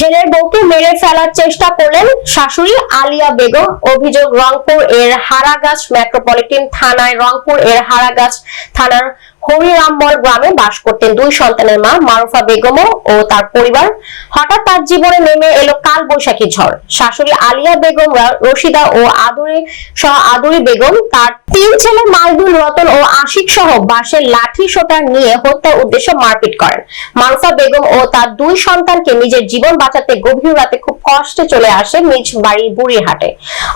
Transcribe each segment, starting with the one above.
ছেলের বউকে মেরে ফেলার চেষ্টা করলেন শাশুড়ি আলিয়া বেগম। অভিযোগ রংপুর এর হারাগাছ মেট্রোপলিটন থানায়। রংপুর এর হারাগাছ থানার হরিরামবল গ্রামে বাস করতেন দুই সন্তানের মা মারুফা বেগম ও তার পরিবার। হঠাৎ তার জীবনে নেমে এলো কাল বৈশাখী ঝড়। শাশুড়ি আলিয়া বেগম, রশিদা ও আদুরি বেগম, তার তিন ছেলে মাইদুল, রতন ও আশিক সহ বাঁশের লাঠি সোটা নিয়ে হত্যার উদ্দেশ্যে মারপিট করেন। মারুফা বেগম ও তার দুই সন্তানকে নিজের জীবন বাঁচাতে গভীর রাতে খুব কষ্টে চলে আসে নিজ বাড়ি বুড়িরহাটে।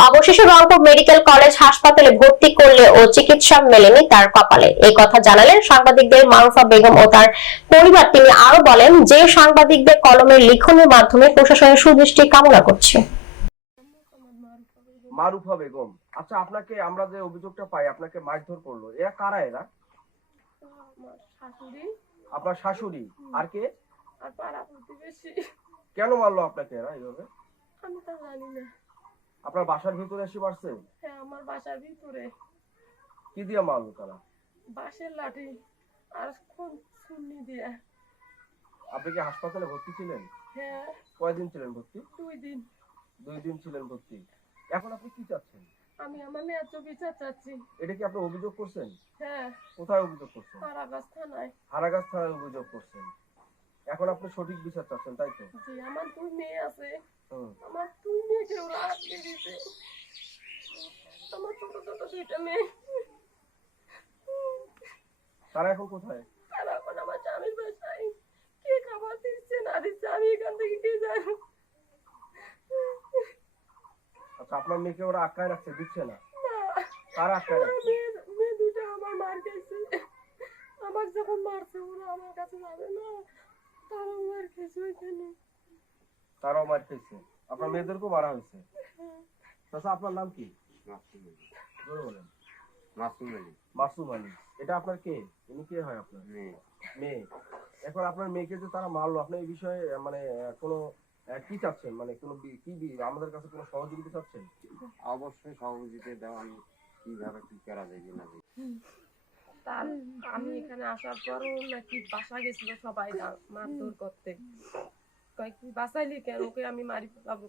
অবশেষে রংপুর মেডিকেল কলেজ হাসপাতালে ভর্তি করলে ও চিকিৎসা মেলেনি তার কপালে। এই কথা জানালেন সাংবাদিকদের মারুফা বেগম ও তার পরিবার। তিনি আরো বলেন যে সাংবাদিকদের কলমের লিখনের মাধ্যমে প্রশাসনের সুদৃষ্টি কামনা করছে। মারুফা বেগম, আচ্ছা, আপনাকে আমরা যে অভিযোগটা পাই আপনাকে মারধর করলো, এরা কারা? এরা আপনার শাশুড়ি আর কে? আর পাড়া প্রতিবেশী। কেন মারলো আপনাকে এরা এইভাবে? আমি তা জানি না। আপনার বাসার ভিতরে এসে মারছে? হ্যাঁ, আমার বাসার ভিতরে। কি দিয়ে মারলো তারা? বাঁশের লাঠি আর ছুরি দিয়ে। আপনি কি হাসপাতালে ভর্তি ছিলেন? হ্যাঁ। কয়দিন ছিলেন ভর্তি? 2 দিন। 2 দিন ছিলেন ভর্তি। এখন আপনি কি চাচ্ছেন? আমি আমার ন্যায্য বিচার চাচ্ছি। এটা কি আপনি অভিযোগ করছেন? হ্যাঁ। কোথায় অভিযোগ করছেন? হারাগাছ থানায়। হারাগাছ থানায় অভিযোগ করছেন। এখন আপনি সঠিক বিচার চাচ্ছেন, তাই তো? জি, আমার 2 মেয়ে আছে। আমার 2 মেয়েকে ওরা আটকে দিয়েছে। আমার ছোট ছোট 2টা মেয়ে। তারা এখন কোথায়? তারা এখন আমার স্বামীর বাসায়। কে খাবার দিচ্ছে না দিচ্ছে আমি এখান থেকে কে জানি। আচ্ছা, আপনার মেয়েকে ওরা আটকায় রাখছে, দিচ্ছে না? না। কারা আটকায় রাখছে? মেয়ে 2টা আমার মার গেছে। আমার যখন মারছে ওরা আমার কাছে যাবে না, তারাও মার খেয়েছে ওইখানে। তারাও মার খেয়েছে? আপনার মেয়েদেরকেও মারা হয়েছে? আচ্ছা, আপনার নাম কি? বলেন। মাসুম আলী। এটা আপনার কে? ইনি কে হয় আপনার? মেয়ে। এখন আপনার মেয়েকে যে তারা মারলো, আপনি এই বিষয়ে মানে কোনো কি চাচ্ছেন? মানে কোনো কি আমাদের কাছে কোনো সহযোগিতা চাচ্ছেন? অবশ্যই সহযোগিতা দেওয়া, কিভাবে কি করা যায় না। তার আমি এখানে আসার পরও নাকি বাসা গেছিল সবাই মারধর করতে। কয় কি বাসাইলি কেন? ওকে আমি মারি ফেলাবো।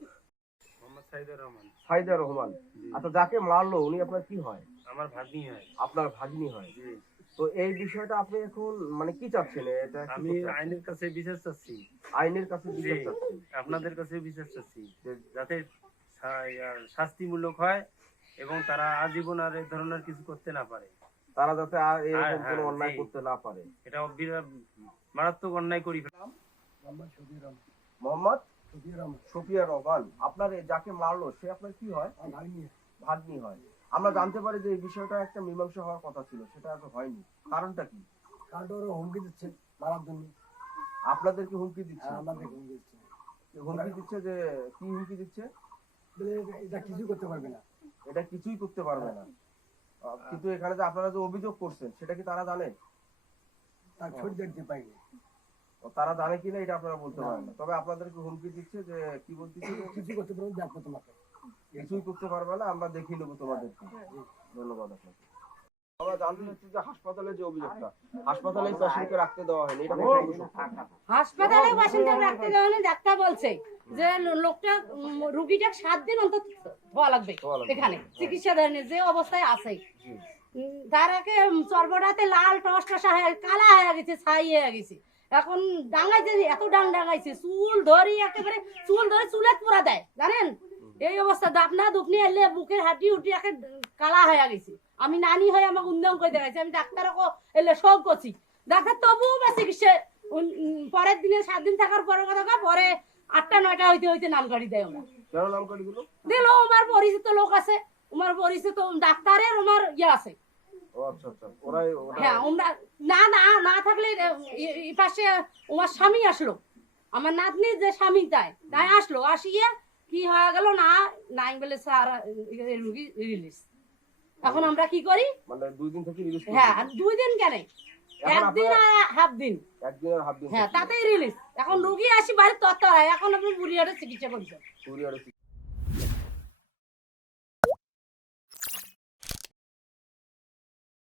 মোহাম্মদ সাইদুর রহমান। সাইদুর রহমান। আচ্ছা, যাকে মারলো উনি আপনার কি হয়? আমার ভাগ্নি হয়। আপনার ভাগ্নি হয়? তো এই বিষয়টা আপনি এখন মানে কি চাচ্ছেন? এটা আমি আইনের কাছে বিচার চাচ্ছি। আইনের কাছে বিচার চাচ্ছি। আপনাদের কাছে বিচার চাচ্ছি যাতে শাস্তিমূলক হয় এবং তারা আজীবন আর এই ধরনের কিছু করতে না পারে। তারা যাতে আর এরকম কোনো অন্যায় করতে না পারে। এটা মারাত্মক অন্যায় করি ফেললাম। মোহাম্মদ শফিয়া রহমান। আপনার যাকে মারলো সে আপনার কি হয়? ভাগ্নি হয়। আমরা জানতে পারি যে এই বিষয়টা একটা মীমাংসা হওয়ার কথা ছিল, সেটা আর হয়নি। কারণটা কি? হুমকি দিচ্ছে মারার জন্য। আপনাদেরকে হুমকি দিচ্ছে? আমাদেরকে হুমকি দিচ্ছে। হুমকি দিচ্ছে যে কি হুমকি দিচ্ছে? এটা কিছুই করতে পারবে না। এটা কিছুই করতে পারবে না। কিন্তু এখানে যে আপনারা যে অভিযোগ করছেন সেটা কি তারা জানে? তার ছড়ি দেখতে পাইনি। তারা জানে কিনা এটা আপনারা বলতে পারেন না। তবে আপনাদেরকে হুমকি দিচ্ছে যে কি বলতেছে? কিছুই করতে পারবে না, দেখবো তোমাকে। কিছুই করতে পারবে না, আমরা দেখিয়ে নেবো তোমাদেরকে। ধন্যবাদ আপনাকে। আমরা জানতে চাচ্ছি যে হাসপাতালে যে অভিযোগটা, হাসপাতালে পেশেন্টকে রাখতে দেওয়া হয়নি, এটা হাসপাতালে পেশেন্টকে রাখতে দেওয়া হয়নি। ডাক্তার বলছে যে লোকটা রোগীটা 7 দিন অন্তত ধোয়া লাগবে এখানে চিকিৎসা দেয়নি যে অবস্থায় আছে। তার আগে চর্বটাতে লাল টসটসা কালা হয়ে গেছে, ছাই হয়ে গেছে। এখন ডাঙাইছে, এত ডাঙাইছে, চুল ধরে একেবারে চুলে পুরা দেয় জানেন। এই অবস্থা দাপনা দুপনি এলে বুকের হাড্ডি উঠি একে কালা হয়ে গেছে। আমি নানি হয়ে আমাকে উন্নয়ন করে দেখাইছি। আমি ডাক্তারকে এলে সব করছি, ডাক্তার তবুও বা চিকিৎসা পরের দিনে 7 দিন থাকার পরের কথা পরে 8টা 9টা হইতে নাম কাটি দেয়। ওরা কেন নাম কাটি দিল? আমার পরিচিত লোক আছে, আমার পরিচিত ডাক্তারের আমার ইয়ে আছে। হ্যাঁ, না না না থাকলে এই পাশে আমার স্বামী আসলো, আমার নাতনি যে স্বামী তাই আসলো। আসিয়ে কি হয়ে গেল না নাই বলে স্যার রুগী রিলিজ। এখন আমরা কি করি? মানে 2 দিন থেকে রিলিজ? হ্যাঁ, 2 দিন কেন, 1 দিন আর হাফ দিন। 1 দিন আর হাফ দিন? হ্যাঁ, তাতেই রিলিজ। এখন রুগী আসি বাড়ির তত্ত্ব। এখন আপনি বুড়িয়ারে চিকিৎসা করছেন।